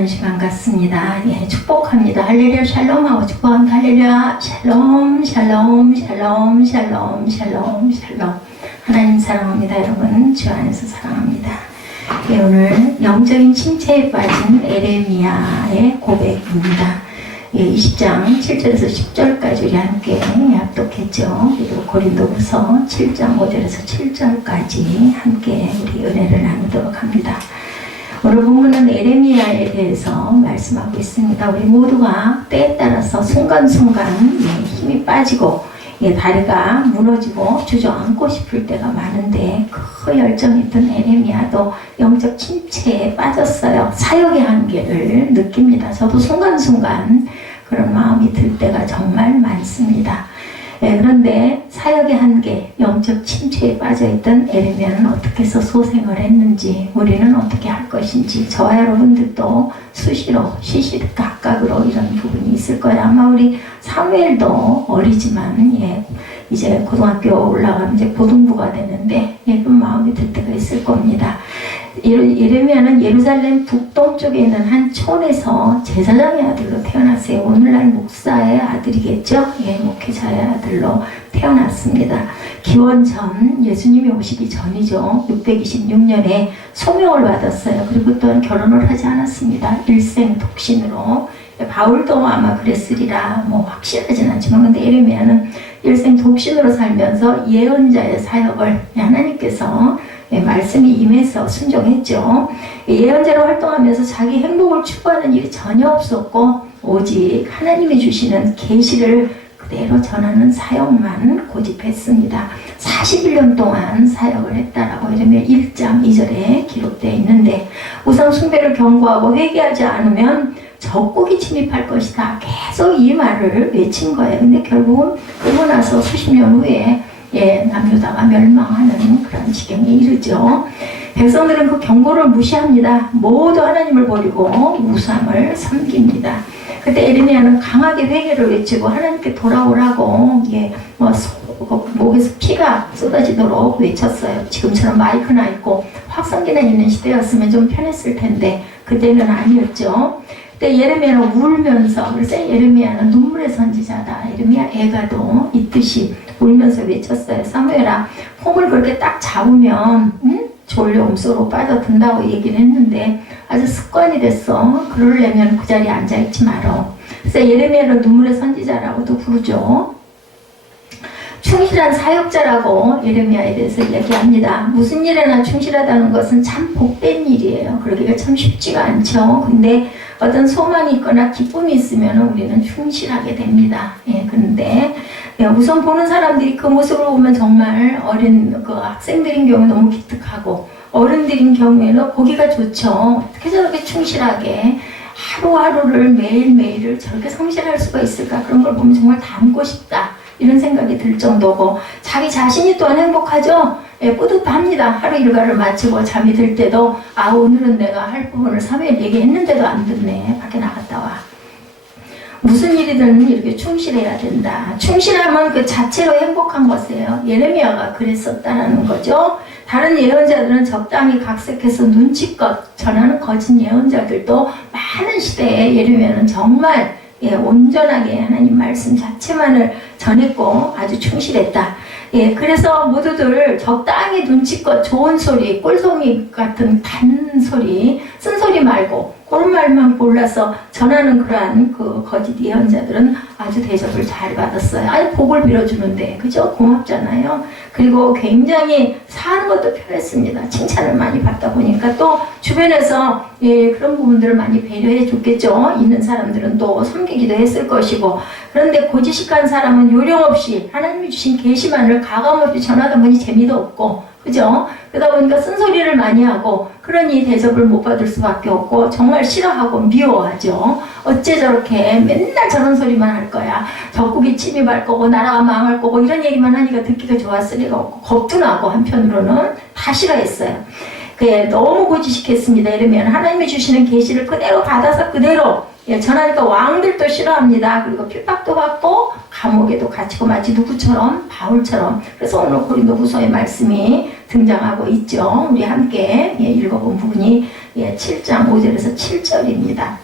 기도하는 시간 같습니다. 예, 축복합니다. 할렐루야 샬롬하고 축복합니다. 할렐루야 샬롬 샬롬 샬롬 샬롬 샬롬 샬롬. 하나님 사랑합니다. 여러분 주 안에서 사랑합니다. 예, 오늘 영적인 침체에 빠진 에레미야의 고백입니다. 예, 20장 7절에서 10절까지 우리 함께 합독했죠. 그리고 고린도후서 7장 5절에서 7절까지 함께 우리 은혜를 나누도록 합니다. 오늘 본문은 에레미야에 대해서 말씀하고 있습니다. 우리 모두가 때에 따라서 순간순간 힘이 빠지고 다리가 무너지고 주저앉고 싶을 때가 많은데 그 열정이 있던 에레미야도 영적 침체에 빠졌어요. 사역의 한계를 느낍니다. 저도 순간순간 그런 마음이 들 때가 정말 많습니다. 그런데 사역의 한계, 영적 침체에 빠져있던 에레미야는 어떻게 해서 소생을 했는지, 우리는 어떻게 할 것인지, 저와 여러분들도 수시로 시시각각으로 이런 부분이 있을 거예요. 아마 우리 사무엘도 어리지만 이제 고등학교 올라가면 이제 고등부가 되는데 예쁜 마음이 들 때가 있을 겁니다. 예레미야는 예루살렘 북동쪽에 있는 한 촌에서 제사장의 아들로 태어났어요. 오늘날 목사의 아들이겠죠? 목회자의 아들로 태어났습니다. 기원 전, 예수님이 오시기 전이죠. 626년에 소명을 받았어요. 그리고 또한 결혼을 하지 않았습니다. 일생 독신으로. 바울도 아마 그랬으리라 확실하진 않지만, 근데 예레미야는 일생 독신으로 살면서 예언자의 사역을 하나님께서 말씀이 임해서 순종했죠. 예언자로 활동하면서 자기 행복을 추구하는 일이 전혀 없었고 오직 하나님이 주시는 계시를 그대로 전하는 사역만 고집했습니다. 41년 동안 사역을 했다라고 예레미야 1장 2절에 기록되어 있는데, 우상 숭배를 경고하고 회개하지 않으면 적국이 침입할 것이다. 계속 이 말을 외친 거예요. 근데 결국은 그러고 나서 수십 년 후에 남유다가 멸망하는 그런 지경에 이르죠. 백성들은 그 경고를 무시합니다. 모두 하나님을 버리고 우상을 섬깁니다. 그때 에레미야는 강하게 회개를 외치고 하나님께 돌아오라고 목에서 피가 쏟아지도록 외쳤어요. 지금처럼 마이크나 있고 확성기나 있는 시대였으면 좀 편했을 텐데 그때는 아니었죠. 그때 예레미야는 울면서, 그래서 예레미야는 눈물의 선지자다. 예레미야 애가도 있듯이 울면서 외쳤어요. 사무엘아, 콩을 그렇게 딱 잡으면 졸려 음소로 빠져든다고 얘기를 했는데 아주 습관이 됐어. 그러려면 그 자리에 앉아있지 말어. 그래서 예레미야는 눈물의 선지자라고도 부르죠. 충실한 사역자라고 예레미야에 대해서 얘기합니다. 무슨 일에나 충실하다는 것은 참 복된 일이에요. 그러기가 참 쉽지가 않죠. 근데 어떤 소망이 있거나 기쁨이 있으면 우리는 충실하게 됩니다. 근데 우선 보는 사람들이 그 모습을 보면 정말 어린 그 학생들인 경우에 너무 기특하고, 어른들인 경우에는 보기가 좋죠. 어떻게 저렇게 충실하게 하루하루를 매일매일을 저렇게 성실할 수가 있을까? 그런 걸 보면 정말 닮고 싶다. 이런 생각이 들 정도고, 자기 자신이 또한 행복하죠? 뿌듯합니다. 하루 일과를 마치고 잠이 들 때도 오늘은 내가 할 부분을 사무엘 얘기했는데도 안 듣네. 밖에 나갔다 와. 무슨 일이든 이렇게 충실해야 된다. 충실하면 그 자체로 행복한 것이에요. 예레미야가 그랬었다라는 거죠. 다른 예언자들은 적당히 각색해서 눈치껏 전하는 거짓 예언자들도 많은 시대에 예레미야는 정말 온전하게 하나님 말씀 자체만을 전했고 아주 충실했다. 그래서 모두들 적당히 눈치껏 좋은 소리, 꿀송이 같은 단소리, 쓴소리 말고 그런 말만 골라서 전하는 그러한 그 거짓 예언자들은 아주 대접을 잘 받았어요. 아니 복을 빌어주는데 그죠? 고맙잖아요. 그리고 굉장히 사는 것도 편했습니다. 칭찬을 많이 받다 보니까 또 주변에서 그런 부분들을 많이 배려해 줬겠죠. 있는 사람들은 또 섬기기도 했을 것이고, 그런데 고지식한 사람은 요령없이 하나님이 주신 계시만을 가감없이 전하다 보니 재미도 없고, 그죠? 그러다 보니까 쓴소리를 많이 하고, 그러니 대접을 못 받을 수밖에 없고 정말 싫어하고 미워하죠. 어째 저렇게 맨날 저런 소리만 할 거야. 적국이 침입할 거고 나라가 망할 거고 이런 얘기만 하니까 듣기가 좋았을 리가 없고, 겁도 나고 한편으로는 다 싫어했어요. 너무 고지식했습니다. 이러면 하나님이 주시는 계시를 그대로 받아서 그대로 전하니까 왕들도 싫어합니다. 그리고 핍박도 받고 감옥에도 갇히고, 마치 누구처럼? 바울처럼. 그래서 오늘 고린도후서의 말씀이 등장하고 있죠. 우리 함께 읽어본 부분이 예, 7장 5절에서 7절입니다.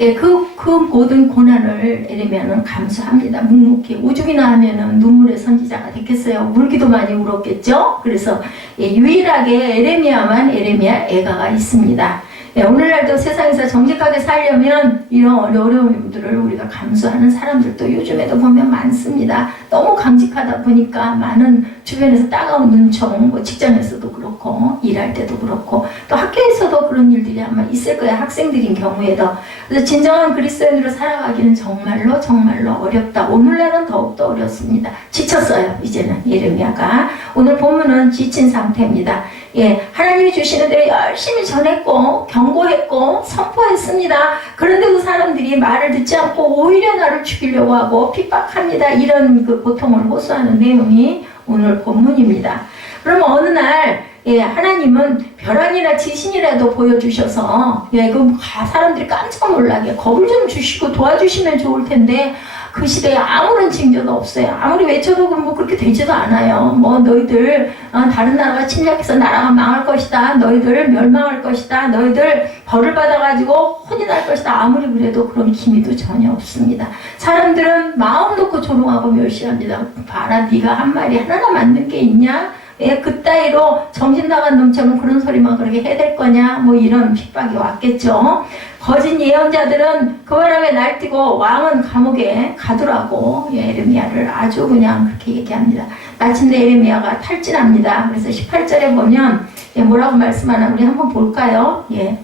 예, 그 모든 고난을 에레미야는 감수합니다. 묵묵히 오죽이나 하면은 눈물의 선지자가 됐겠어요. 울기도 많이 울었겠죠. 그래서 예, 유일하게 에레미야 애가가 있습니다. 예, 오늘날도 세상에서 정직하게 살려면 이런 어려움들을 우리가 감수하는 사람들도 요즘에도 보면 많습니다. 너무 강직하다 보니까 많은 주변에서 따가운 눈총, 뭐 직장에서도 그렇고 일할 때도 그렇고 또 학교에서도 그런 일들이 아마 있을 거예요. 학생들인 경우에도. 그래서 진정한 그리스도인으로 살아가기는 정말로 어렵다. 오늘날은 더욱더 어렵습니다. 지쳤어요. 이제는 예레미야가. 오늘 본문은 지친 상태입니다. 예, 하나님이 주시는 대로 열심히 전했고 경고했고 선포했습니다. 그런데도 사람들이 말을 듣지 않고 오히려 나를 죽이려고 하고 핍박합니다. 이런 그 고통을 호소하는 내용이 오늘 본문입니다. 그럼 어느 날 예, 하나님은 벼랑이나 지신이라도 보여주셔서 예, 그 사람들이 깜짝 놀라게 겁을 좀 주시고 도와주시면 좋을 텐데 그 시대에 아무런 징조도 없어요. 아무리 외쳐도 뭐 그렇게 되지도 않아요. 뭐 너희들 다른 나라가 침략해서 나라가 망할 것이다. 너희들 멸망할 것이다. 너희들 벌을 받아가지고 혼이 날 것이다. 아무리 그래도 그런 기미도 전혀 없습니다. 사람들은 마음 놓고 조롱하고 멸시합니다. 봐라, 네가 한 말이 하나나 맞는 게 있냐? 예, 그따위로 정신 나간 놈처럼 그런 소리만 그렇게 해야 될 거냐? 뭐 이런 핍박이 왔겠죠. 거짓 예언자들은 그 바람에 날뛰고 왕은 감옥에 가두라고 예, 에레미야를 아주 그냥 그렇게 얘기합니다. 마침내 에레미야가 탈진합니다. 그래서 18절에 보면 예, 뭐라고 말씀하나 우리 한번 볼까요? 예.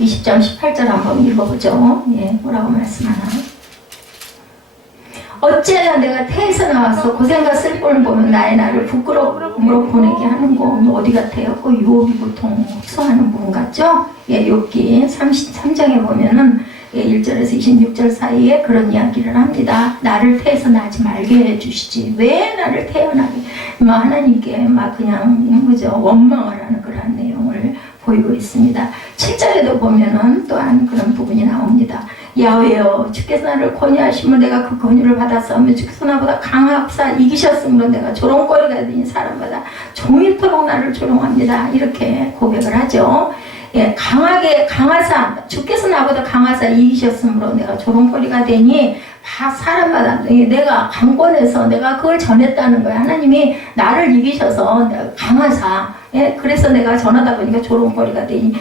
20장 18절 한번 읽어보죠. 예, 뭐라고 말씀하나? 어찌하여 내가 태에서 나와서 고생과 슬픔을 보면 나를 부끄러움으로 보내게 하는고 어디 같아요? 그 유업이 보통 흡수하는 부분 같죠? 예, 욥기 33장에 보면은 예, 1절에서 26절 사이에 그런 이야기를 합니다. 나를 태에서 나지 말게 해주시지 왜 나를 태어나게 하나님께 막 그냥 그죠 원망을 하는 그런 내용을 보이고 있습니다. 7절에도 보면은 또한 그런 부분이 나옵니다. 야훼여 주께서 나를 권유하시면 내가 그 권유를 받았사오며 주께서 나보다 강합사 이기셨으므로 내가 조롱거리가 되니 사람마다 종일토록 나를 조롱합니다. 이렇게 고백을 하죠. 예, 강하사 주께서 나보다 강하사 이기셨으므로 내가 조롱거리가 되니 사람마다 내가 강권해서 내가 그걸 전했다는 거야. 하나님이 나를 이기셔서 강하사 예, 그래서 내가 전하다 보니까 조롱거리가 되니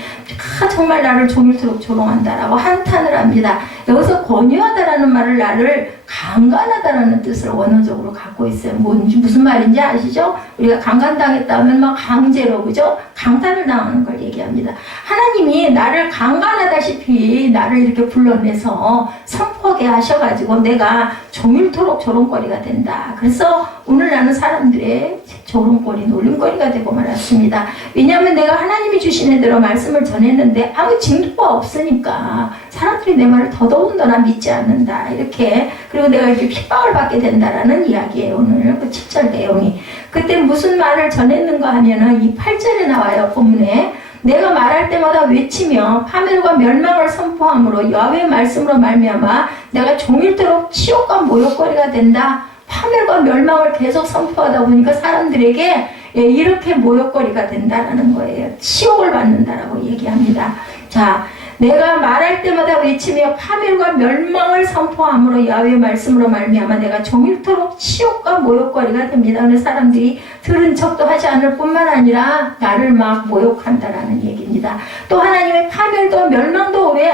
정말 나를 종일토록 조롱한다라고 한탄을 합니다. 여기서 권유하다라는 말을 나를 강간하다라는 뜻을 원어적으로 갖고 있어요. 무슨 말인지 아시죠? 우리가 강간당했다 하면 막 강제로 그죠? 강탈을 당하는 걸 얘기합니다. 하나님이 나를 강간하다시피 나를 이렇게 불러내서 선포하게 하셔가지고 내가 종일토록 조롱거리가 된다. 그래서 오늘 나는 사람들의 조롱거리, 놀림거리가 되고 말았습니다. 왜냐하면 내가 하나님이 주신 대로 말씀을 전했는데 아무 징조가 없으니까 사람들이 내 말을 더더군다나 믿지 않는다. 이렇게 그리고 내가 이렇게 핍박을 받게 된다라는 이야기예요. 오늘 그 7절 내용이. 그때 무슨 말을 전했는가 하면은 이 8절에 나와요. 본문에. 내가 말할 때마다 외치며 파멸과 멸망을 선포함으로 여호와의 말씀으로 말미암아 내가 종일토록 치욕과 모욕거리가 된다. 파멸과 멸망을 계속 선포하다 보니까 사람들에게 이렇게 모욕거리가 된다라는 거예요. 치욕을 받는다라고 얘기합니다. 자, 내가 말할 때마다 외치며 파멸과 멸망을 선포함으로 여호와의 말씀으로 말미암아 내가 종일토록 치욕과 모욕거리가 됩니다. 어느 사람들이 들은 척도 하지 않을 뿐만 아니라 나를 막 모욕한다라는 얘기입니다. 또 하나님의 파멸도 멸망도 왜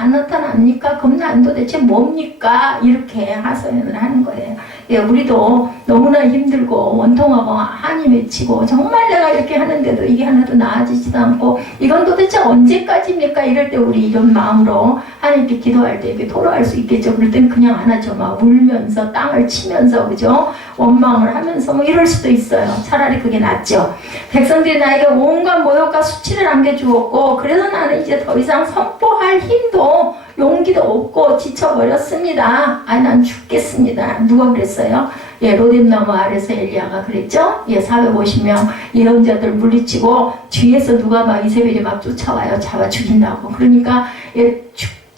안 나타납니까? 그럼 난 도대체 뭡니까? 이렇게 하소연을 하는 거예요. 예, 우리도 너무나 힘들고 원통하고 한이 맺히고 정말 내가 이렇게 하는데도 이게 하나도 나아지지도 않고 이건 도대체 언제까지입니까? 이럴 때 우리 이런 마음으로 하나님께 기도할 때 이렇게 토로할 수 있겠죠. 그럴 땐 그냥 안 하죠. 막 울면서 땅을 치면서 그죠? 원망을 하면서 뭐 이럴 수도 있어요. 차라리 그게 낫죠. 백성들이 나에게 온갖 모욕과 수치를 안겨주었고 그래서 나는 이제 더 이상 선포할 힘도 용기도 없고 지쳐버렸습니다. 난 죽겠습니다. 누가 그랬어요? 예, 로뎀나무 아래서 엘리야가 그랬죠? 예, 450명 예언자들 물리치고 뒤에서 누가 막 이세벨이 막 쫓아와요. 잡아 죽인다고. 그러니까 예,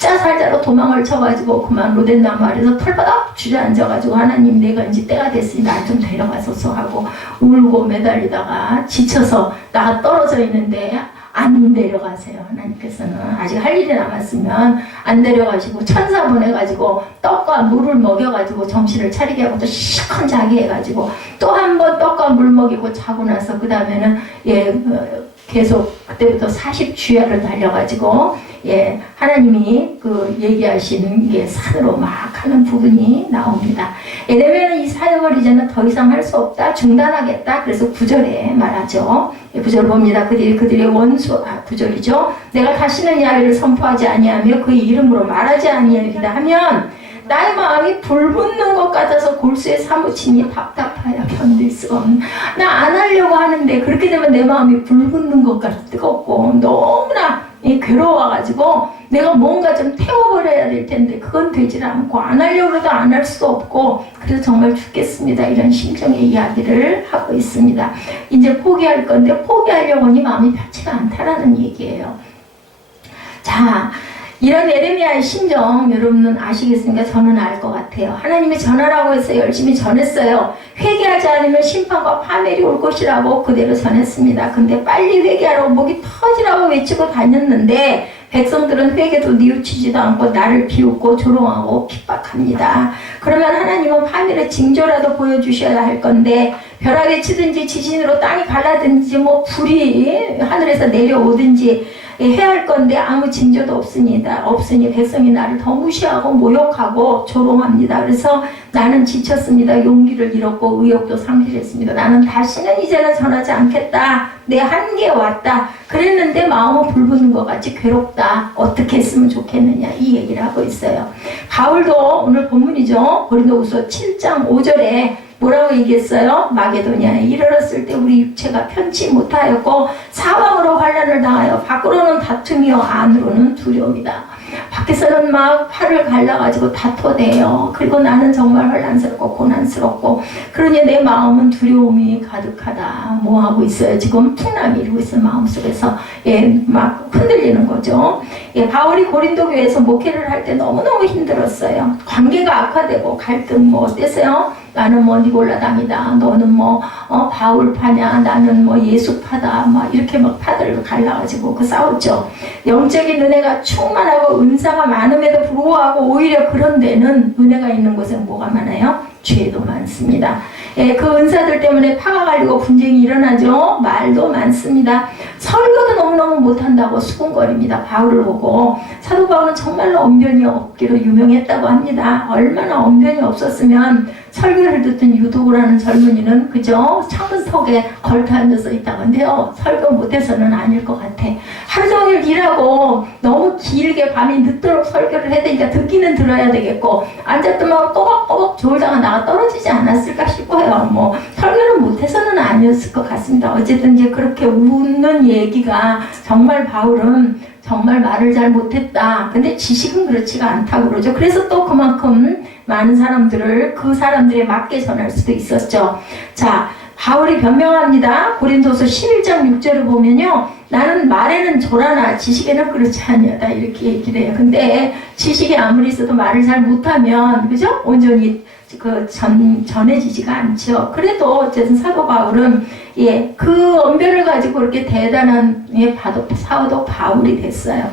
죽자 살자로 도망을 쳐가지고 그만 로덴나무 아래서 털바닥 주저앉아가지고 하나님 내가 이제 때가 됐으니 날 좀 데려가소서 하고 울고 매달리다가 지쳐서 나가 떨어져 있는데 안 데려가세요. 하나님께서는 아직 할 일이 남았으면 안 데려가시고 천사 보내가지고 떡과 물을 먹여가지고 정신을 차리게 하고 또 시큰 자게 해가지고 또 한 번 떡과 물 먹이고 자고 나서 그 다음에는 계속 그때부터 40주야를 달려가지고 하나님이 그 얘기하신 산으로 막 하는 부분이 나옵니다. 에레미야는 이 사역을 이제는 더 이상 할 수 없다, 중단하겠다. 그래서 9절에 말하죠. 9절 봅니다. 그들의 원수, 9절이죠. 내가 다시는 야훼를 선포하지 아니하며 그의 이름으로 말하지 아니하리라 하면 나의 마음이 불붙는 것 같아서 골수에 사무치니 답답하여 견딜 수가 없는. 나 안 하려고 하는데 그렇게 되면 내 마음이 불붙는 것 같아 뜨겁고 너무나 괴로워가지고 내가 뭔가 좀 태워버려야 될 텐데 그건 되질 않고 안 하려고 해도 안 할 수 없고 그래서 정말 죽겠습니다. 이런 심정의 이야기를 하고 있습니다. 이제 포기할 건데 포기하려고 하니 마음이 편치가 않다라는 얘기예요. 자, 이런 에레미야의 심정 여러분은 아시겠습니까? 저는 알 것 같아요. 하나님이 전하라고 해서 열심히 전했어요. 회개하지 않으면 심판과 파멸이 올 것이라고 그대로 전했습니다. 근데 빨리 회개하라고 목이 터지라고 외치고 다녔는데 백성들은 회개도 뉘우치지도 않고 나를 비웃고 조롱하고 핍박합니다. 그러면 하나님은 파멸의 징조라도 보여주셔야 할 건데 벼락에 치든지 지진으로 땅이 갈라든지 뭐 불이 하늘에서 내려오든지 해야 할 건데 아무 징조도 없으니 백성이 나를 더 무시하고 모욕하고 조롱합니다. 그래서 나는 지쳤습니다. 용기를 잃었고 의욕도 상실했습니다. 나는 다시는 이제는 전하지 않겠다. 내 한계에 왔다. 그랬는데 마음은 불붙는 것 같이 괴롭다. 어떻게 했으면 좋겠느냐 이 얘기를 하고 있어요. 바울도 오늘 본문이죠. 고린도후서 7장 5절에 뭐라고 얘기했어요? 마게도냐에 이르렀을 때 우리 육체가 편치 못하였고 사방으로 환난을 당하여 밖으로는 다툼이요 안으로는 두려움이다. 밖에서는 막 팔을 갈라가지고 다퉈대요. 그리고 나는 정말 혼란스럽고 고난스럽고 그러니 내 마음은 두려움이 가득하다. 뭐 하고 있어요? 지금 풍랑이 이루고 있어요. 마음속에서 막 흔들리는 거죠. 바울이 고린도 교회에서 목회를 할 때 너무너무 힘들었어요. 관계가 악화되고 갈등 뭐 어땠어요? 나는 뭐 니골라당이다. 너는 뭐 바울파냐. 나는 뭐 예수파다. 막 이렇게 막 파들을 갈라가지고 싸웠죠. 영적인 은혜가 충만하고 은사가 많음에도 불구하고 오히려 그런 데는 은혜가 있는 곳엔 뭐가 많아요? 죄도 많습니다. 그 은사들 때문에 파가 갈리고 분쟁이 일어나죠. 말도 많습니다. 설교도 너무너무 못한다고 수군거립니다. 바울을 보고 사도 바울은 정말로 언변이 없기로 유명했다고 합니다. 얼마나 언변이 없었으면 설교를 듣던 유독을 하는 젊은이는 그저 창문턱에 걸터 앉아서 있다고 한데요. 설교 못해서는 아닐 것 같아. 하루 종일 일하고 너무 길게 밤이 늦도록 설교를 해야 되니까 듣기는 들어야 되겠고 앉았더만 꼬박꼬박 졸다가 나가 떨어지지 않았을까 싶어요. 뭐 설교를 못해서는 아니었을 것 같습니다. 어쨌든 이제 그렇게 웃는 얘기가 정말 바울은 정말 말을 잘 못했다. 근데 지식은 그렇지가 않다고 그러죠. 그래서 또 그만큼 많은 사람들을 그 사람들에 맞게 전할 수도 있었죠. 자, 바울이 변명합니다. 고린도서 11장 6절을 보면요. 나는 말에는 조라나 지식에는 그렇지 아니하다. 이렇게 얘기를 해요. 근데 지식이 아무리 있어도 말을 잘 못하면, 그죠? 온전히 전해지지가 않죠. 그래도 어쨌든 사도 바울은 그 언변을 가지고 그렇게 대단한 사도 바울이 됐어요.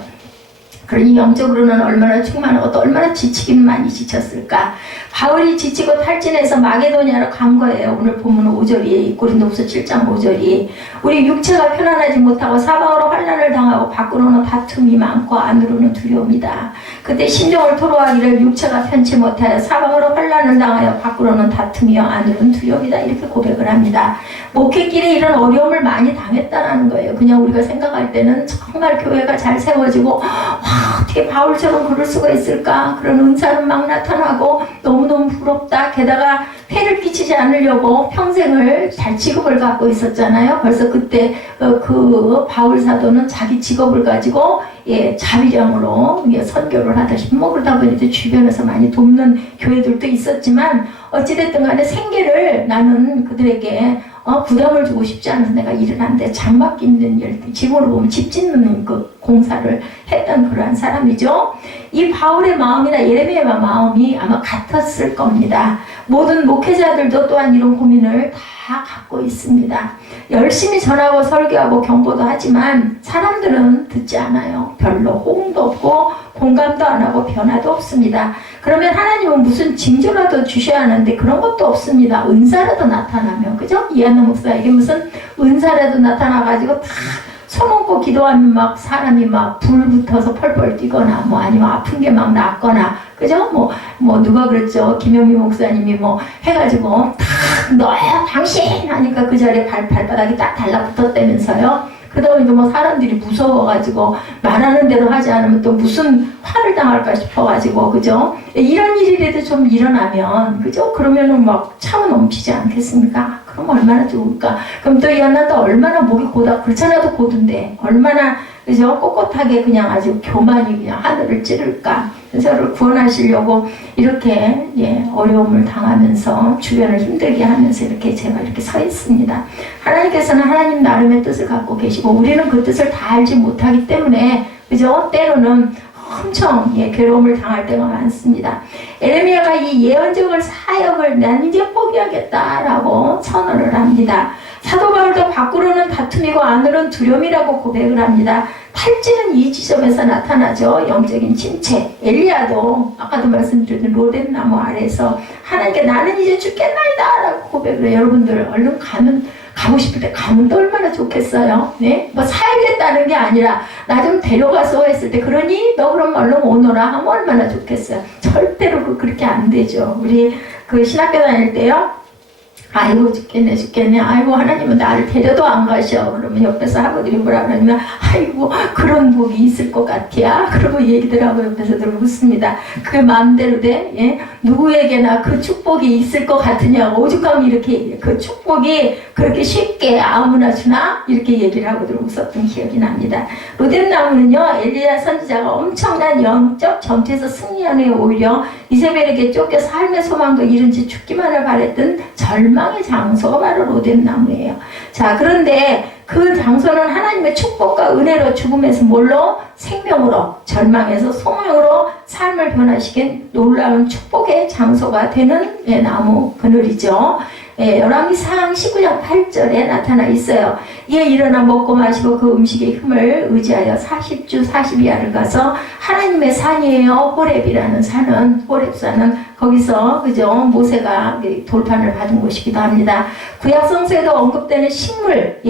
그러니 영적으로는 얼마나 충만하고 또 얼마나 지치긴 많이 지쳤을까. 바울이 지치고 탈진해서 마게도냐로 간 거예요. 오늘 본문 5절이 고린도후서 7장 5절이 우리 육체가 편안하지 못하고 사방으로 환난을 당하고 밖으로는 다툼이 많고 안으로는 두려움이다. 그때 심정을 토로하기를 육체가 편치 못하여 사방으로 환난을 당하여 밖으로는 다툼이요 안으로는 두려움이다. 이렇게 고백을 합니다. 목회길에 이런 어려움을 많이 당했다라는 거예요. 그냥 우리가 생각할 때는 정말 교회가 잘 세워지고 와 어떻게 바울처럼 그럴 수가 있을까. 그런 은사는 막 나타나고 너무너무 부럽다. 게다가 폐를 끼치지 않으려고 평생을 잘 직업을 갖고 있었잖아요. 벌써 그때 그 바울 사도는 자기 직업을 가지고 자비량으로 선교를 하다시피 뭐 그러다 보니 주변에서 많이 돕는 교회들도 있었지만 어찌됐든 간에 생계를 나는 그들에게 부담을 주고 싶지 않아서 내가 일을 하는데 장막 있는 일, 지금으로 보면 집 짓는 그 공사를 했던 그러한 사람이죠. 이 바울의 마음이나 예레미야의 마음이 아마 같았을 겁니다. 모든 목회자들도 또한 이런 고민을 다 갖고 있습니다. 열심히 전하고 설교하고 경고도 하지만 사람들은 듣지 않아요. 별로 호응도 없고 공감도 안 하고 변화도 없습니다. 그러면 하나님은 무슨 징조라도 주셔야 하는데 그런 것도 없습니다. 은사라도 나타나면, 그죠? 이한나 목사에게 무슨 은사라도 나타나가지고 다 손얹고 기도하면 막 사람이 막 불 붙어서 펄펄 뛰거나 뭐 아니면 아픈 게 막 낫거나, 그죠? 뭐 누가 그랬죠? 김영미 목사님이 뭐 해가지고 탁 너야 당신 하니까 그 자리에 발바닥이 딱 달라붙었다면서요. 그러다 보니까 뭐 사람들이 무서워가지고 말하는 대로 하지 않으면 또 무슨 화를 당할까 싶어가지고, 그죠? 이런 일이라도 좀 일어나면, 그죠? 그러면은 막 차고 넘치지 않겠습니까? 그럼 얼마나 좋을까? 그럼 또 이 하나도 얼마나 목이 고다, 그렇잖아도 고든데 얼마나, 그죠? 꼿꼿하게 그냥 아주 교만이 그냥 하늘을 찌를까? 저를 구원하시려고 이렇게 어려움을 당하면서 주변을 힘들게 하면서 이렇게 제가 이렇게 서 있습니다. 하나님께서는 하나님 나름의 뜻을 갖고 계시고 우리는 그 뜻을 다 알지 못하기 때문에, 그죠? 때로는 엄청 괴로움을 당할 때가 많습니다. 에레미야가 이 예언적을 사역을 난 이제 포기하겠다라고 선언을 합니다. 사도 바울도 밖으로는 다툼이고 안으로는 두려움이라고 고백을 합니다. 탈지는 이 지점에서 나타나죠. 영적인 침체. 엘리야도 아까도 말씀드렸던 로뎀 나무 아래에서 하나님께 나는 이제 죽겠나이다 라고 고백을 해요. 여러분들 얼른 가고 싶을 때 가면 또 얼마나 좋겠어요. 네? 뭐 사야겠다는 게 아니라 나 좀 데려가서 했을 때, 그러니 너 그럼 얼른 오너라 하면 얼마나 좋겠어요. 절대로 그렇게 안 되죠. 우리 그 신학교 다닐 때요. 아이고 죽겠네 아이고 하나님은 나를 데려도 안 가셔. 그러면 옆에서 학우들이 뭐라 그러냐면 아이고 그런 복이 있을 것 같아. 그러고 얘기들 하고 옆에서들 웃습니다. 그게 마음대로 돼? 예? 누구에게나 그 축복이 있을 것 같으냐고 오죽하면 이렇게 그 축복이 그렇게 쉽게 아무나 주나? 이렇게 얘기를 하고들 웃었던 기억이 납니다. 로뎀나무는요, 엘리야 선지자가 엄청난 영적 전투에서 승리한 후에 오히려 이세벨에게 쫓겨 삶의 소망도 잃은 채 죽기만을 바랬던 절망의 장소가 바로 로뎀나무예요. 자, 그런데 그 장소는 하나님의 축복과 은혜로 죽음에서 뭘로? 생명으로, 절망에서 소명으로 삶을 변화시킨 놀라운 축복의 장소가 되는 나무 그늘이죠. 열왕기상 19장 8절에 나타나 있어요. 이에 일어나 먹고 마시고 그 음식의 힘을 의지하여 40주 40야를 가서 하나님의 산이에요. 호렙이라는 산은, 호렙산은 거기서, 그죠? 모세가 돌판을 받은 곳이기도 합니다. 구약 성서에도 언급되는 식물,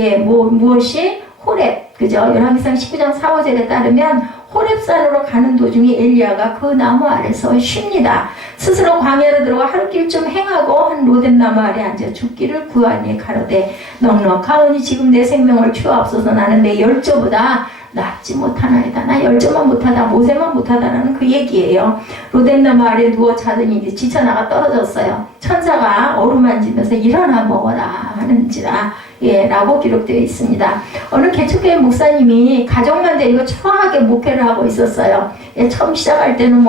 무엇이? 호렙, 그죠? 열왕기상 19장 4, 5절에 따르면 호렙산으로 가는 도중에 엘리야가 그 나무 아래서 쉽니다. 스스로 광야로 들어가 하루길 좀 행하고 한 로뎀나무 아래 앉아 죽기를 구하니 가로되 넉넉하오니 지금 내 생명을 주옵소서. 나는 내 열조보다 낫지 못하나이다. 나 열조만 못하다, 모세만 못하다라는 그 얘기예요. 로뎀나무 아래 누워 자더니 이제 지쳐나가 떨어졌어요. 천사가 어루만지면서 일어나 먹어라 하는지라 라고 기록되어 있습니다. 어느 개척교회 목사님이 가족만 데리고 초라하게 목회를 하고 있었어요. 처음 시작할 때는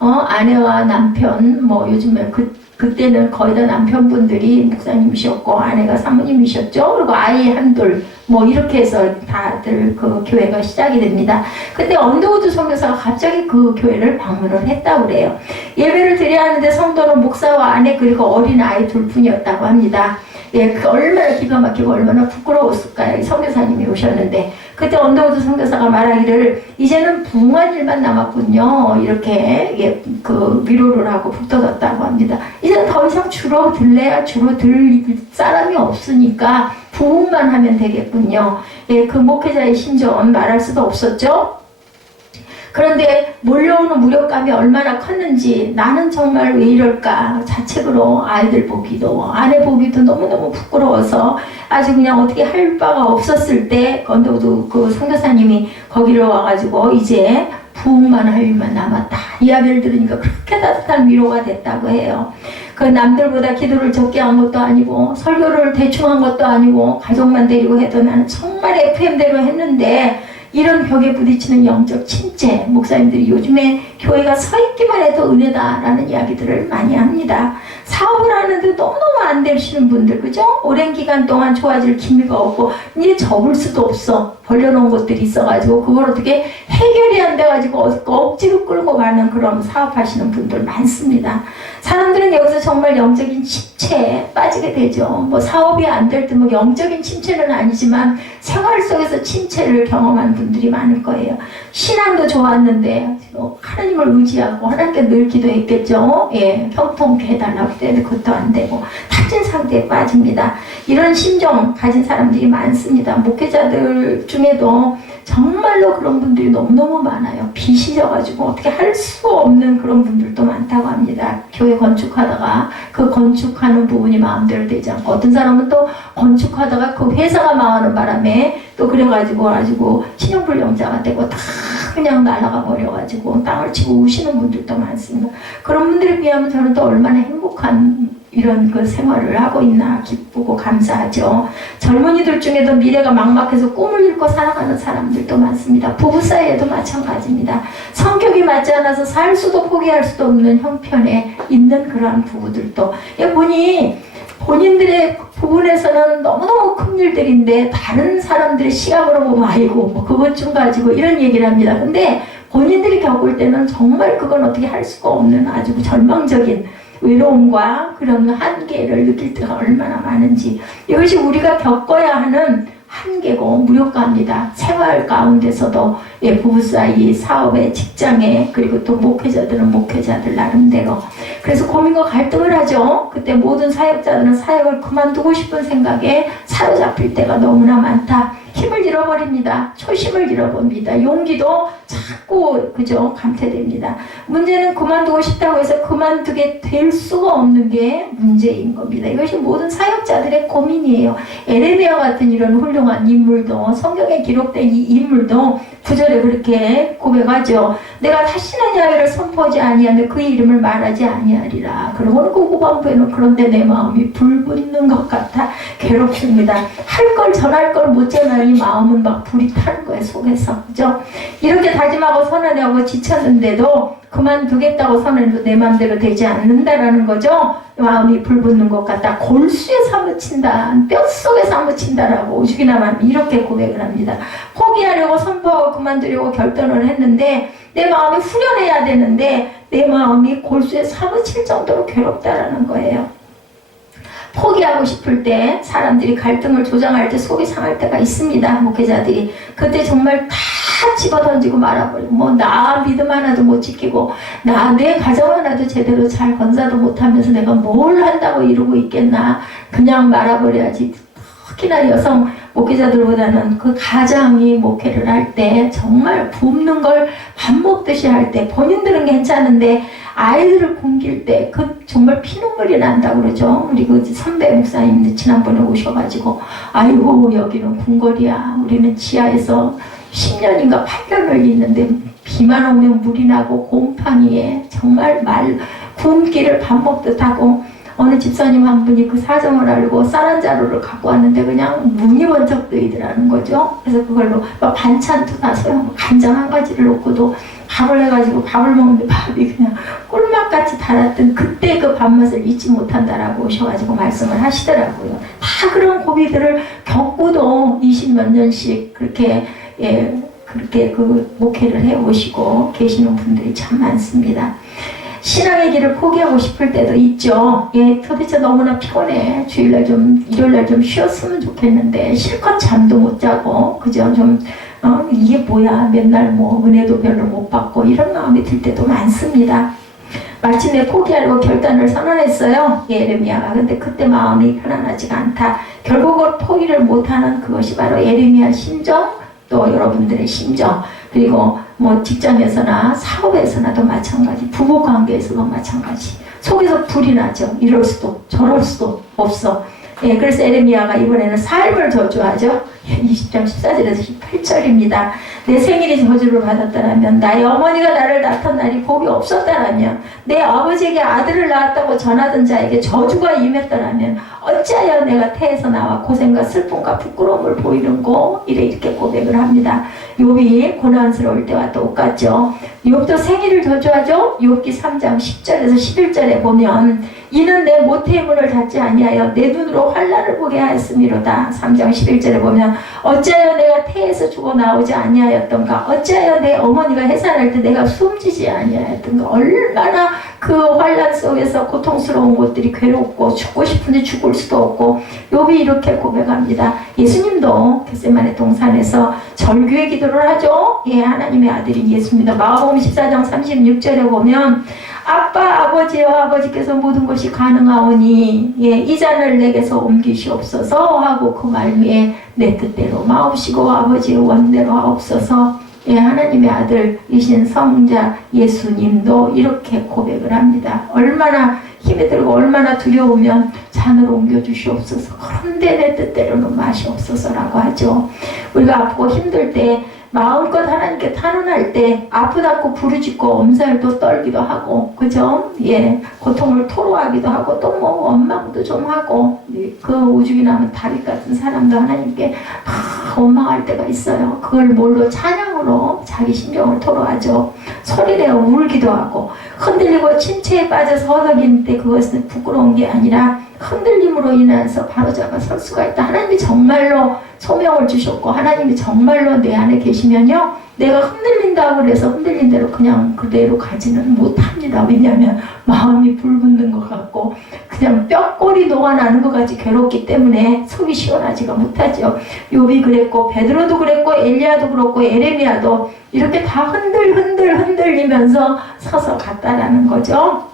아내와 남편, 요즘에 그때는 거의 다 남편분들이 목사님이셨고 아내가 사모님이셨죠. 그리고 아이 한둘 이렇게 해서 다들 그 교회가 시작이 됩니다. 그때 언더우드 선교사가 갑자기 그 교회를 방문을 했다고 그래요. 예배를 드려야 하는데 성도는 목사와 아내 그리고 어린 아이 둘뿐이었다고 합니다. 그 얼마나 기가 막히고 얼마나 부끄러웠을까요? 선교사님이 오셨는데 그때 언더우드 선교사가 말하기를 이제는 부흥한 일만 남았군요. 이렇게 그 위로를 하고 북돋았다고 합니다. 이제는 더 이상 주로 들 사람이 없으니까 부흥만 하면 되겠군요. 그 목회자의 심정은 말할 수도 없었죠. 그런데 몰려오는 무력감이 얼마나 컸는지 나는 정말 왜 이럴까 자책으로 아이들 보기도 아내 보기도 너무너무 부끄러워서 아주 그냥 어떻게 할 바가 없었을 때 건도도 그 선교사님이 거기로 와가지고 이제 부흥만 할 일만 남았다 이야기를 들으니까 그렇게 따뜻한 위로가 됐다고 해요. 그 남들보다 기도를 적게 한 것도 아니고 설교를 대충 한 것도 아니고 가족만 데리고 해도 나는 정말 FM대로 했는데 이런 벽에 부딪히는 영적 침체, 목사님들이 요즘에 교회가 서 있기만 해도 은혜다라는 이야기들을 많이 합니다. 사업을 하는데 너무너무 안 되시는 분들, 그죠? 오랜 기간 동안 좋아질 기미가 없고 이제 접을 수도 없어. 벌려놓은 것들이 있어가지고 그걸 어떻게 해결이 안 돼가지고 억지로 끌고 가는 그런 사업하시는 분들 많습니다. 사람들은 여기서 정말 영적인 침체에 빠지게 되죠. 뭐 사업이 안 될 때 뭐 영적인 침체는 아니지만 생활 속에서 침체를 경험한 분들이 많을 거예요. 신앙도 좋았는데 하나님을 의지하고 하나님께 늘 기도했겠죠. 예, 형통케 해달라고 해도 그것도 안 되고 타진 상태에 빠집니다. 이런 심정 가진 사람들이 많습니다. 목회자들 중에도 정말로 그런 분들이 너무너무 많아요. 빚이 져가지고 어떻게 할 수 없는 그런 분들도 많다고 합니다. 교회 건축하다가 그 건축하는 부분이 마음대로 되지 않고 어떤 사람은 또 건축하다가 그 회사가 망하는 바람에 또 그래가지고 신용불량자가 되고 다 그냥 날아가 버려가지고 땅을 치고 우시는 분들도 많습니다. 그런 분들에 비하면 저는 또 얼마나 행복한 이런 그 생활을 하고 있나 기쁘고 감사하죠. 젊은이들 중에도 미래가 막막해서 꿈을 잃고 살아가는 사람들도 많습니다. 부부 사이에도 마찬가지입니다. 성격이 맞지 않아서 살 수도 포기할 수도 없는 형편에 있는 그러한 부부들도 보니 본인들의 부분에서는 너무너무 큰 일들인데 다른 사람들의 시각으로 보면 아이고 뭐 그것 좀 가지고 이런 얘기를 합니다. 근데 본인들이 겪을 때는 정말 그건 어떻게 할 수가 없는 아주 절망적인 외로움과 그런 한계를 느낄 때가 얼마나 많은지 이것이 우리가 겪어야 하는 한계고 무력감입니다. 생활 가운데서도 부부 사이, 사업에, 직장에 그리고 또 목회자들은 목회자들 나름대로 그래서 고민과 갈등을 하죠. 그때 모든 사역자들은 사역을 그만두고 싶은 생각에 사로잡힐 때가 너무나 많다. 힘을 잃어버립니다. 초심을 잃어버립니다. 용기도 자꾸 그죠 감퇴됩니다. 문제는 그만두고 싶다고 해서 그만두게 될 수가 없는 게 문제인 겁니다. 이것이 모든 사역자들의 고민이에요. 에레미야 같은 이런 훌륭한 인물도 성경에 기록된 이 인물도 9절에 그렇게 고백하죠. 내가 다시는 야훼를 선포하지 아니하며 그의 이름을 말하지 아니하리라. 그러고는 그 후반부에는 그런데 내 마음이 불붙는 것 같아 괴롭습니다. 할 걸 전할 걸 못 전하니 마음은 막 불이 타는 거예요 속에서. 그죠? 이렇게 다짐하고 선언하고 지쳤는데도 그만두겠다고 선언해도 내 마음대로 되지 않는다라는 거죠. 마음이 불붙는 것 같다. 골수에 사무친다. 뼛속에 사무친다라고 오죽이나 이렇게 고백을 합니다. 포기하려고 선포하고 그만두려고 결단을 했는데 내 마음이 후련해야 되는데 내 마음이 골수에 사무칠 정도로 괴롭다라는 거예요. 포기하고 싶을 때 사람들이 갈등을 조장할 때 속이 상할 때가 있습니다. 목회자들이 그때 정말 다 집어던지고 말아버리고 뭐 나 믿음 하나도 못 지키고 내 가정 하나도 제대로 잘 건사도 못하면서 내가 뭘 한다고 이러고 있겠나 그냥 말아버려야지. 특히나 여성 목회자들보다는 그 가장이 목회를 할 때 정말 굶는 걸 밥 먹듯이 할 때 본인들은 괜찮은데 아이들을 굶길 때 그 정말 피눈물이 난다고 그러죠. 우리 그 선배 목사님 지난번에 오셔가지고 아이고 여기는 궁궐이야. 우리는 지하에서 10년인가 8년을 있는데 비만 오면 물이 나고 곰팡이에 정말 굶기를 밥 먹듯 하고 어느 집사님 한 분이 그 사정을 알고 쌀 한 자루를 갖고 왔는데 그냥 문이 번쩍 뜨이더라는 거죠. 그래서 그걸로 반찬도 다 소용 간장 한 가지를 넣고도 밥을 해가지고 밥을 먹는데 밥이 그냥 꿀맛같이 달았던 그때 그 밥맛을 잊지 못한다라고 오셔가지고 말씀을 하시더라고요. 다 그런 고비들을 겪고도 20몇 년씩 그렇게 그렇게 그 목회를 해 오시고 계시는 분들이 참 많습니다. 신앙의 길을 포기하고 싶을 때도 있죠. 도대체 너무나 피곤해. 주일날 일요일날 좀 쉬었으면 좋겠는데 실컷 잠도 못 자고 그죠? 이게 뭐야? 맨날 뭐 은혜도 별로 못 받고 이런 마음이 들 때도 많습니다. 마침내 포기하려고 결단을 선언했어요. 예레미야가. 근데 그때 마음이 편안하지가 않다. 결국은 포기를 못하는 그것이 바로 예레미야 심정, 또 여러분들의 심정, 그리고 뭐 직장에서나 사업에서나도 마찬가지, 부부관계에서도 마찬가지. 속에서 불이 나죠. 이럴 수도 저럴 수도 없어. 그래서 예레미야가 이번에는 삶을 저주하죠. 20장 14절에서 18절입니다. 내 생일이 저주를 받았다라면, 나의 어머니가 나를 낳던 날이 복이 없었다라면, 내 아버지에게 아들을 낳았다고 전하던 자에게 저주가 임했다라면, 어찌하여 내가 태에서 나와 고생과 슬픔과 부끄러움을 보이는고? 이렇게 고백을 합니다. 욥이 고난스러울 때와 똑같죠. 욥도 생일을 저주하죠. 욥기 3장 10절에서 11절에 보면, 이는 내 모태의 문을 닫지 아니하여 내 눈으로 환난을 보게 하였음이로다. 3장 11절에 보면, 어찌하여 내가 태에서 죽어 나오지 아니하였던가? 어찌하여 내 어머니가 해산할 때 내가 숨지지 아니하였던가? 얼마나 그 환난 속에서 고통스러운 것들이 괴롭고 죽고 싶은데 죽을 수도 없고. 욥이 이렇게 고백합니다. 예수님도 겟세마네 동산에서 절규의 기도를 하죠. 예, 하나님의 아들인 예수입니다. 마가복음 14장 36절에 보면, 아빠 아버지여, 아버지께서 모든 것이 가능하오니 예, 이 잔을 내게서 옮기시옵소서 하고 그 말미에 내 뜻대로 마옵시고 아버지의 원대로 하옵소서. 예, 하나님의 아들이신 성자 예수님도 이렇게 고백을 합니다. 얼마나 힘이 들고 얼마나 두려우면 잔을 옮겨주시옵소서. 그런데 내 뜻대로는 마시옵소서라고 하죠. 우리가 아프고 힘들 때 마음껏 하나님께 탄원할 때 아프다고 부르짖고 엄살도 떨기도 하고, 그죠? 예, 고통을 토로하기도 하고, 또 뭐 원망도 좀 하고, 그 오죽이 나면 다윗 같은 사람도 하나님께 원망할 때가 있어요. 그걸 뭘로? 찬양으로 자기 심정을 토로하죠. 소리내어 울기도 하고, 흔들리고 침체에 빠져서 허덕이는 때 그것은 부끄러운 게 아니라 흔들림으로 인해서 바로잡아 설 수가 있다. 하나님이 정말로 소명을 주셨고, 하나님이 정말로 내 안에 계시면요, 내가 흔들린다고 해서 흔들린 대로 그냥 그대로 가지는 못합니다. 왜냐하면 마음이 불붙는 것 같고 그냥 뼈골이 녹아나는 것 같이 괴롭기 때문에 속이 시원하지가 못하죠. 욥이 그랬고, 베드로도 그랬고, 엘리야도 그렇고, 에레미야도 이렇게 다 흔들리면서 서서 갔다라는 거죠.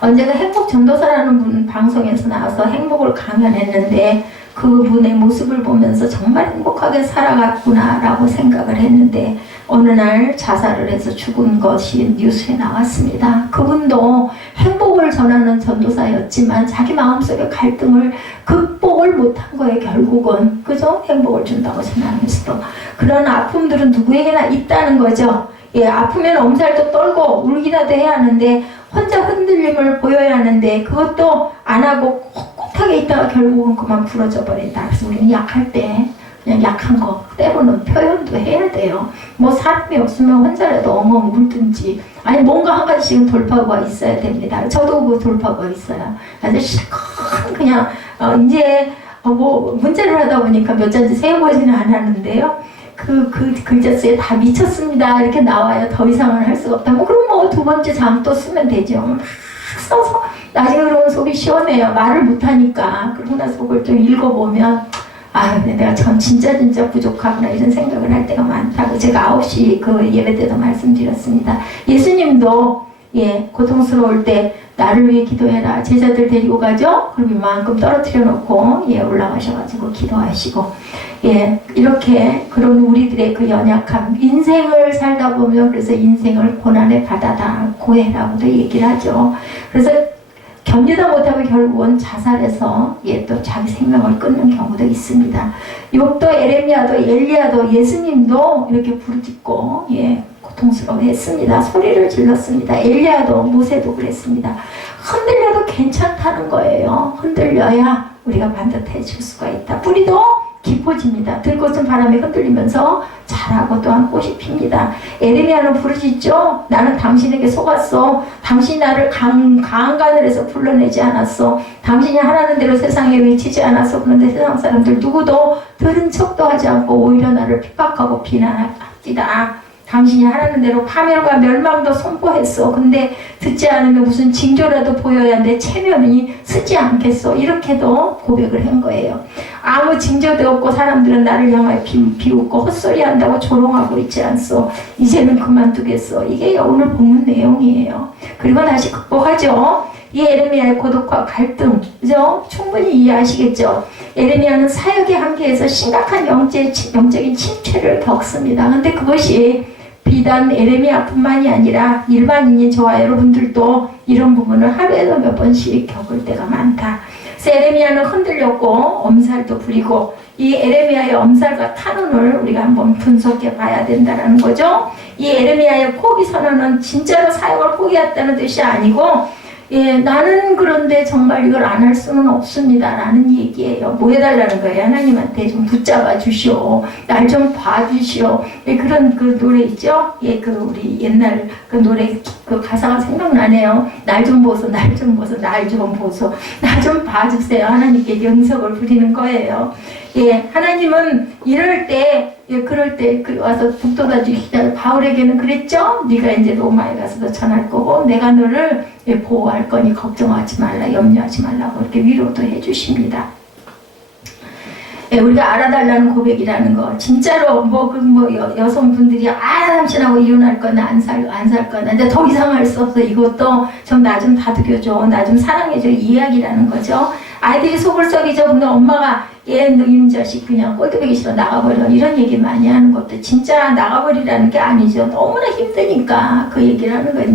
언제가 행복 전도사라는 분 방송에서 나와서 행복을 강연했는데, 그분의 모습을 보면서 정말 행복하게 살아갔구나 라고 생각을 했는데, 어느 날 자살을 해서 죽은 것이 뉴스에 나왔습니다. 그분도 행복을 전하는 전도사였지만 자기 마음속의 갈등을 극복을 못한 거예요. 결국은, 그죠? 행복을 준다고 생각하면서도. 그런 아픔들은 누구에게나 있다는 거죠. 예, 아프면 엄살도 떨고 울기라도 해야 하는데, 혼자 흔들림을 보여야 하는데 그것도 안 하고 꼿꼿하게 있다가 결국은 그만 부러져 버린다. 그래서 우리는 약할 때 그냥 약한 거 때로는 표현도 해야 돼요. 뭐 사람이 없으면 혼자라도 엉엉 울든지, 아니 뭔가 한 가지씩은 돌파구가 있어야 됩니다. 저도 그 돌파구가 있어요. 아주 실컷 그냥 이제 뭐 문제를 하다 보니까 몇 잔지 세어보지는 않았는데요. 그 글자수에 다 미쳤습니다 이렇게 나와요. 더 이상은 할 수가 없다고. 그럼 뭐 두 번째 장 또 쓰면 되죠. 막 써서 나중에 그러면 속이 시원해요. 말을 못하니까. 그러고 나서 그걸 좀 읽어보면, 아, 근데 내가 참 진짜 부족하구나 이런 생각을 할 때가 많다고 제가 9시 그 예배 때도 말씀드렸습니다. 예수님도 예, 고통스러울 때 나를 위해 기도해라. 제자들 데리고 가죠. 그럼 이만큼 떨어뜨려 놓고 예, 올라가셔가지고 기도하시고, 예, 이렇게 그런 우리들의 그 연약함, 인생을 살다 보면 그래서 인생을 고난의 바다다, 고해라고도 얘기를 하죠. 그래서 견디다 못하면 결국은 자살해서 예, 또 자기 생명을 끊는 경우도 있습니다. 욥도 에레미야도 엘리야도 예수님도 이렇게 부르짖고 예, 고통스러워했습니다. 소리를 질렀습니다. 엘리야도 모세도 그랬습니다. 흔들려도 괜찮다는 거예요. 흔들려야 우리가 반듯해질 수가 있다. 뿌리도 깊어집니다. 들꽃은 바람에 흔들리면서 자라고 또한 꽃이 핍니다. 에레미야는 부르짖죠. 나는 당신에게 속았어. 당신이 나를 강간을 불러내지 않았어. 당신이 하라는 대로 세상에 외치지 않았어. 그런데 세상 사람들 누구도 들은 척도 하지 않고 오히려 나를 핍박하고 비난합니다. 당신이 하라는 대로 파멸과 멸망도 선포했어. 근데 듣지 않으면 무슨 징조라도 보여야 내 체면이 쓰지 않겠어. 이렇게도 고백을 한 거예요. 아무 징조도 없고 사람들은 나를 향하여 비웃고 헛소리 한다고 조롱하고 있지 않소. 이제는 그만두겠어. 이게 오늘 본문 내용이에요. 그리고 다시 극복하죠. 이 에레미야의 고독과 갈등, 그죠? 충분히 이해하시겠죠? 에레미야는 사역의 한계에서 심각한 영적인 침체를 겪습니다. 근데 그것이 비단 에레미야뿐만이 아니라 일반인인 저와 여러분들도 이런 부분을 하루에도 몇 번씩 겪을 때가 많다. 그래서 에레미야는 흔들렸고 엄살도 부리고, 이 에레미야의 엄살과 탄원을 우리가 한번 분석해 봐야 된다는 거죠. 이 에레미야의 포기 선언은 진짜로 사역을 포기했다는 뜻이 아니고, 나는 그런데 정말 이걸 안 할 수는 없습니다 라는 얘기예요. 뭐 해달라는 거예요? 하나님한테 좀 붙잡아 주시오, 날 좀 봐주시오. 그런 그 노래 있죠? 우리 옛날 그 노래 그 가사가 생각나네요. 날 좀 보소, 날 좀 보소, 날 좀 보소, 나 좀 봐주세요. 하나님께 영석을 부리는 거예요. 하나님은 이럴 때, 그럴 때 와서 북돋아 주시다. 바울에게는 그랬죠? 네가 이제 로마에 가서도 전할 거고 내가 너를 보호할 거니 걱정하지 말라, 염려하지 말라고 이렇게 위로도 해주십니다. 우리가 알아달라는 고백이라는 거, 진짜로 여성분들이 남친하고 이혼할 거나 안 살 거나 이제 더 이상 할 수 없어, 이것도 좀 나 좀 다독여줘, 나 좀 사랑해줘, 이 이야기라는 거죠. 아이들이 속을 썩이죠. 근데 엄마가 너 이놈 자식 그냥 꼴뚜기 싫어 나가버려, 이런 얘기 많이 하는 것도 진짜 나가버리라는 게 아니죠. 너무나 힘드니까 그 얘기를 하는 거예요.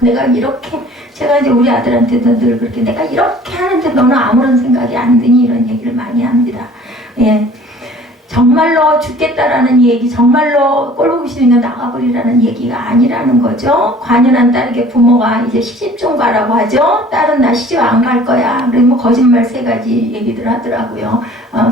내가 이렇게, 제가 이제 우리 아들한테도 늘 그렇게 내가 이렇게 하는데 너는 아무런 생각이 안 드니, 이런 얘기를 많이 합니다. 정말로 죽겠다라는 얘기, 정말로 꼴보기 싫으면 나가버리라는 얘기가 아니라는 거죠. 관연한 딸에게 부모가 이제 시집 좀 가라고 하죠. 딸은 나 시집 안 갈 거야. 그리고 거짓말 3가지 얘기들 하더라고요.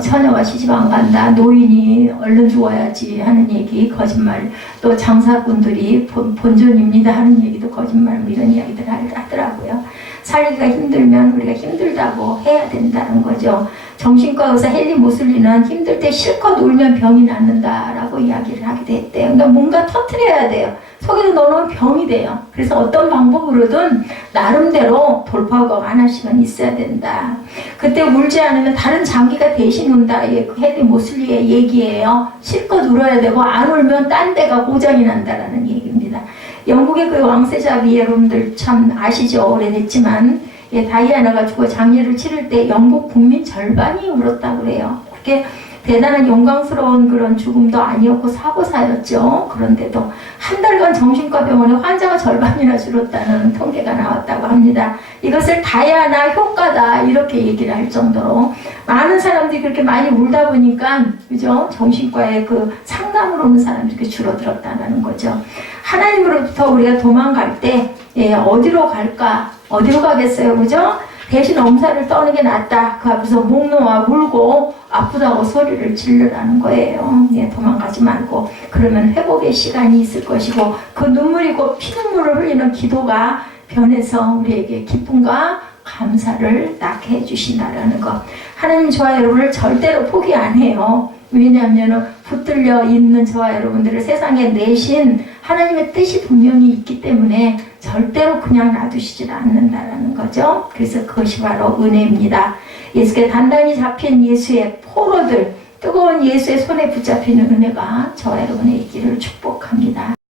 처녀가 시집 안 간다, 노인이 얼른 죽어야지 하는 얘기 거짓말, 또 장사꾼들이 본존입니다 하는 얘기도 거짓말, 이런 이야기들 하더라고요. 살기가 힘들면 우리가 힘들다고 해야 된다는 거죠. 정신과 의사 헨리 모슬리는 힘들 때 실컷 울면 병이 낫는다라고 이야기를 하기도 했대요. 그러니까 뭔가 터트려야 돼요. 속에서 넣어놓으면 병이 돼요. 그래서 어떤 방법으로든 나름대로 돌파구가 하나씩은 있어야 된다. 그때 울지 않으면 다른 장기가 대신 운다. 그 헨리 모슬리의 얘기예요. 실컷 울어야 되고 안 울면 딴 데가 고장이 난다라는 얘기입니다. 영국의 그 왕세자비 여러분들 참 아시죠? 오래됐지만 다이아나가 죽어 장례를 치를 때 영국 국민 절반이 울었다고 그래요. 그게 대단한 영광스러운 그런 죽음도 아니었고 사고사였죠. 그런데도 한 달간 정신과 병원에 환자가 절반이나 줄었다는 통계가 나왔다고 합니다. 이것을 다이아나 효과다 이렇게 얘기를 할 정도로 많은 사람들이 그렇게 많이 울다 보니까, 그죠? 정신과에 그 상담으로 오는 사람들이 이렇게 줄어들었다는 거죠. 하나님으로부터 우리가 도망갈 때 어디로 갈까? 어디로 가겠어요? 그죠? 대신 엄살을 떠는 게 낫다. 그 앞에서 목 놓아 울고 아프다고 소리를 지르라는 거예요. 도망가지 말고. 그러면 회복의 시간이 있을 것이고, 그 눈물이고 피눈물을 흘리는 기도가 변해서 우리에게 기쁨과 감사를 낳게 해주신다라는 것. 하나님 저와 여러분을 절대로 포기 안 해요. 왜냐하면 붙들려 있는 저와 여러분들을 세상에 내신 하나님의 뜻이 분명히 있기 때문에 절대로 그냥 놔두시질 않는다라는 거죠. 그래서 그것이 바로 은혜입니다. 예수께 단단히 잡힌 예수의 포로들, 뜨거운 예수의 손에 붙잡히는 은혜가 저와 여러분의 있기를 축복합니다.